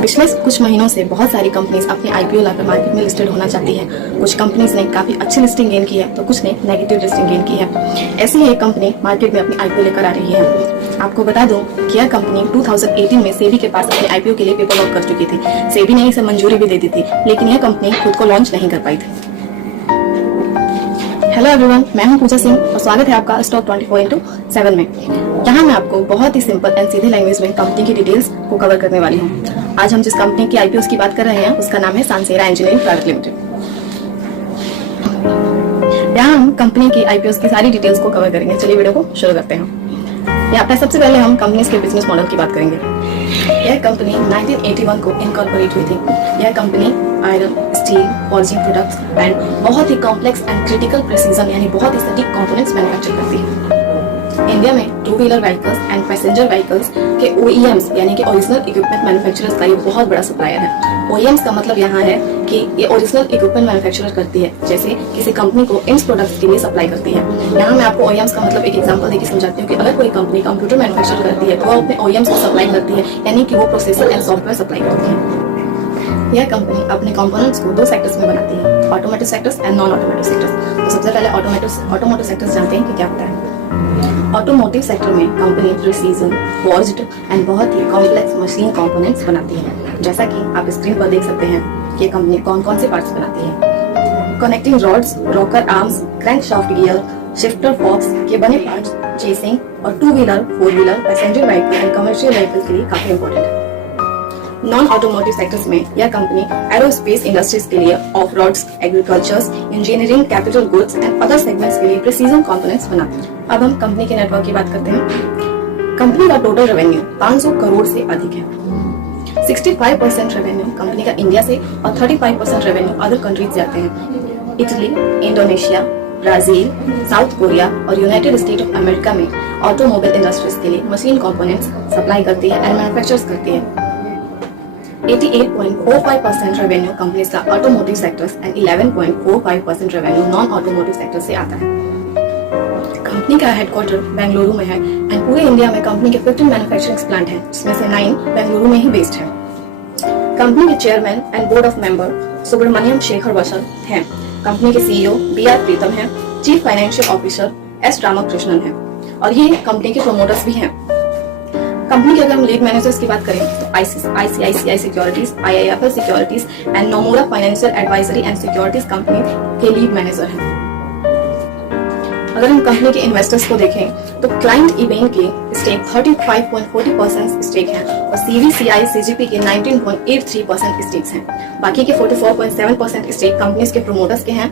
पिछले कुछ महीनों से बहुत सारी कंपनीज अपने आईपीओ लाकर मार्केट में लिस्टेड होना चाहती हैं। कुछ कंपनीज ने काफी अच्छी लिस्टिंग गेन की है तो कुछ ने नेगेटिव लिस्टिंग गेन की है। ऐसी ही एक कंपनी मार्केट में अपनी आईपीओ लेकर आ रही है। आपको बता दूं कि यह कंपनी 2018 में सेबी के पास अपने आईपीओ के लिए पेपर वर्क कर चुकी थी। सेबी ने इसे मंजूरी भी दे दी थी, लेकिन यह कंपनी खुद को लॉन्च नहीं कर पाई थी। हेलो एवरीवन, मैं हूं पूजा सिंह और स्वागत है आपका स्टॉक 24x7 में। यहाँ मैं आपको बहुत ही सिंपल एंड सीधे लैंग्वेज में कंपनी की डिटेल्स को कवर करने वाली हूँ। आज हम जिस कंपनी की आईपीओ की बात कर रहे हैं उसका नाम है सांसेरा इंजीनियरिंग प्राइवेट लिमिटेड। यहाँ हम कंपनी की आईपीओ की सारी डिटेल्स को कवर करेंगे। चलिए वीडियो को शुरू करते हैं। यहाँ पे सबसे पहले हम कंपनी के बिजनेस मॉडल की बात करेंगे। यह कंपनी 1981 को इनकॉर्पोरेट हुई थी। यह company iron, steel, forging products and बहुत ही कॉम्प्लेक्स एंड क्रिटिकल प्रिसीजन यानी बहुत ही सटीक कंपोनेंट्स मैन्युफैक्चर करती है। इंडिया में two wheeler vehicles and passenger vehicles के OEMs यानी कि ओरिजिनल इक्विपमेंट मैन्युफैक्चरर्स का ये बहुत बड़ा सप्लायर है। OEMs का मतलब यहाँ है कि ये ओरिजिनल इक्विपमेंट मैन्युफैक्चर करती है, जैसे किसी कंपनी को इन प्रोडक्ट्स के लिए सप्लाई करती है। यहाँ मैं आपको OEMs का मतलब एक एग्जांपल देकर समझाती हूँ कि अगर कोई कंपनी कंप्यूटर मैन्युफैक्चर करती है तो वो अपने OEMs को सप्लाई करती है, यानी कि वो प्रोसेसर एंड सॉफ्टवेयर सप्लाई करती है। यह कंपनी अपने कंपोनेंट्स को दो सेक्टर्स में बनाती है, automotive sectors and non automotive sectors. तो सबसे पहले ऑटोमोटिव सेक्टर्स जानते हैं कि क्या होता है। ऑटोमोटिव सेक्टर में कंपनी प्रिसीजन, फॉर्ज्ड एंड बहुत ही कॉम्प्लेक्स मशीन कंपोनेंट्स बनाती है। जैसा कि आप स्क्रीन पर देख सकते हैं कि ये कंपनी कौन कौन से पार्ट्स बनाती है। Connecting rods, rocker arms, crankshaft gear, shifter forks के बने पार्ट्स चेसिंग और two wheeler, four wheeler, passenger vehicle and commercial vehicle के लिए काफी इंपॉर्टेंट है। नॉन ऑटोमोटिव सेक्टर्स में यह कंपनी एरोस्पेस इंडस्ट्रीज के लिए off roads, agricultures, engineering, capital goods and other segments के लिए प्रिसीजन कंपोनेंट्स बनाती है। अब हम कंपनी के नेटवर्क की बात करते हैं। कंपनी का टोटल रेवेन्यू 500 करोड़ से अधिक है। 65% रेवेन्यू कंपनी का इंडिया से और 35% रेवेन्यू अदर कंट्रीज से आते हैं। Italy, Indonesia, Brazil, south Korea और यूनाइटेड स्टेट ऑफ अमेरिका में ऑटोमोबाइल इंडस्ट्रीज के लिए मशीन कंपोनेंट्स सप्लाई करती है एंड मैन्युफैक्चर्स करती है। 88.45% रेवेन्यू कंपनीज का automotive sectors and 11.45% revenue non automotive sector से आता है। कंपनी का हेडक्वार्टर बेंगलुरु में है एंड पूरे इंडिया में कंपनी के 15 मैन्युफैक्चरिंग प्लांट हैं, जिसमें से 9 बेंगलुरु में ही बेस्ड हैं। कंपनी के chairman and board of member Subramaniam Shekhar Vasal हैं। कंपनी के CEO BR प्रीतम हैं। Chief financial officer S Ramakrishnan हैं और ये कंपनी के प्रोमोटर्स भी हैं। कंपनी के अगर हम लीड मैनेजर्स की बात करें तो ICICI securities, IIFL securities and Nomura financial advisory and securities company के लीड मैनेजर हैं। अगर हम कंपनी के इन्वेस्टर्स को देखें तो क्लाइंट इबेन के स्टेक 35.40% स्टेक हैं और CVCI CGP के 19.83% स्टेक्स हैं। बाकी के 44.7% स्टेक कंपनीज के प्रोमोटर्स के हैं।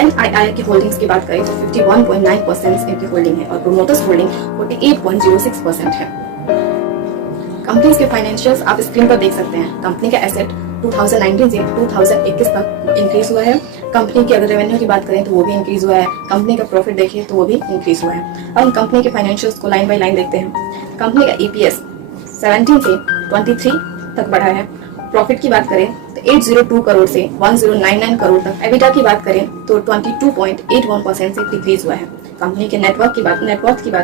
NII की होल्डिंग्स की बात करें तो 51.9% इनकी होल्डिंग है और प्रोमोटर्स होल्डिंग 48.06% है। कंपनीज के फाइनेंशियल्स आप स्क्रीन पर देख सकते हैं। कंपनी का एसेट 2019 से 2021 तक इंक्रीज हुआ है। कंपनी की अगर रेवेन्यू की बात करें तो वो भी इंक्रीज हुआ है। कंपनी का प्रॉफिट देखिए तो वो भी इंक्रीज हुआ है। अब हम कंपनी के फाइनेंशियल्स को लाइन बाय लाइन देखते हैं। कंपनी का EPS 17 से 23 तक बढ़ा है। प्रॉफिट की बात करें तो 802 करोड़ से 1099 करोड़ तक। एबिटा की बात करें तो 22.81% से डिक्रीज हुआ है। कंपनी के नेटवर्थ की बात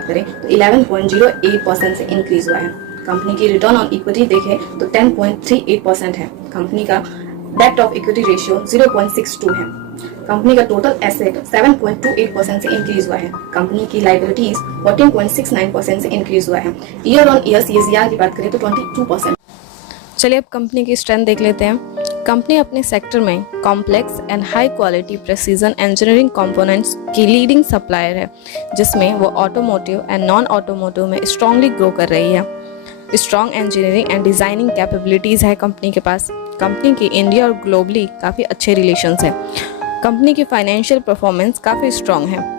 करें तो 11.08% से इंक्रीज हुआ है। कंपनी की रिटर्न ऑन इक्विटी देखें तो 10.38% है। कंपनी का डेट ऑफ इक्विटी रेशियो 0.62 है। कंपनी का टोटल एसेट 7.28% से इंक्रीज हुआ है। कंपनी की लायबिलिटीज 14.69% से इंक्रीज हुआ है। ईयर ऑन ईयर CAGR की बात करें तो 22%। चलिए अब कंपनी की स्ट्रेंथ देख लेते हैं। कंपनी अपने सेक्टर में complex and high quality precision engineering components की लीडिंग सप्लायर है, जिसमें वो ऑटोमोटिव एंड नॉन ऑटोमोटिव में स्ट्रांगली ग्रो कर रही है। Strong engineering and designing capabilities है कंपनी के पास। कंपनी की इंडिया और ग्लोबली काफ़ी अच्छे रिलेशंस हैं। कंपनी की फाइनेंशियल परफॉर्मेंस काफ़ी स्ट्रॉन्ग है।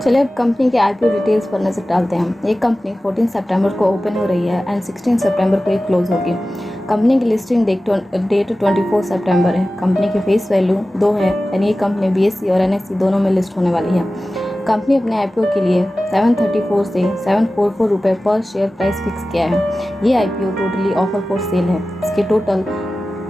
चलिए अब कंपनी के IPO डिटेल्स पर नजर डालते हैं। ये कंपनी 14 सितंबर को ओपन हो रही है एंड 16 सितंबर को ये क्लोज होगी। कंपनी की लिस्टिंग डेट 24 सितंबर है। कंपनी की फेस वैल्यू 2 है यानी ये कंपनी BSE और NSE दोनों में लिस्ट होने वाली है। कंपनी अपने IPO के लिए 734 से 744 रुपये पर शेयर प्राइस फिक्स किया है। ये IPO totally offer for sale है। इसके टोटल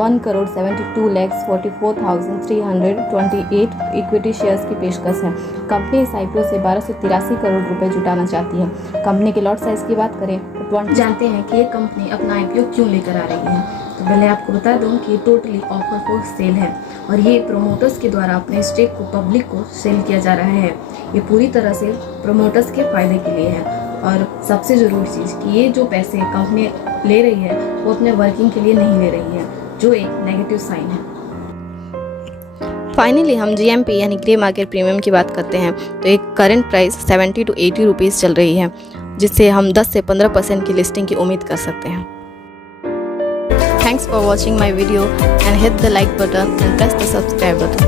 1,72,44,328 इक्विटी शेयर्स की पेशकश है। कंपनी इस IPO से 1283 करोड़ रुपए जुटाना चाहती है। कंपनी के लॉट साइज की बात करें तो आप जानते हैं कि ये कंपनी अपना IPO क्यों लेकर आ रही है। तो पहले आपको बता दूं कि टोटली ऑफर फॉर सेल है और ये प्रोमोटर्स के द्वारा अपने स्टेक को पब्लिक को सेल किया जा रहा है। ये पूरी तरह से प्रोमोटर्स के फायदे के लिए है और सबसे ज़रूरी चीज़ कि ये जो पैसे कंपनी ले रही है वो अपने वर्किंग के लिए नहीं ले रही है, जो एक नेगेटिव साइन है। फाइनली हम GMP यानी ग्रे मार्केट प्रीमियम की बात करते हैं तो एक करंट प्राइस 70 to 80 रुपीज़ चल रही है, जिससे हम 10 से 15% की लिस्टिंग की उम्मीद कर सकते हैं। Thanks for watching my video and hit the like button and press the subscribe button.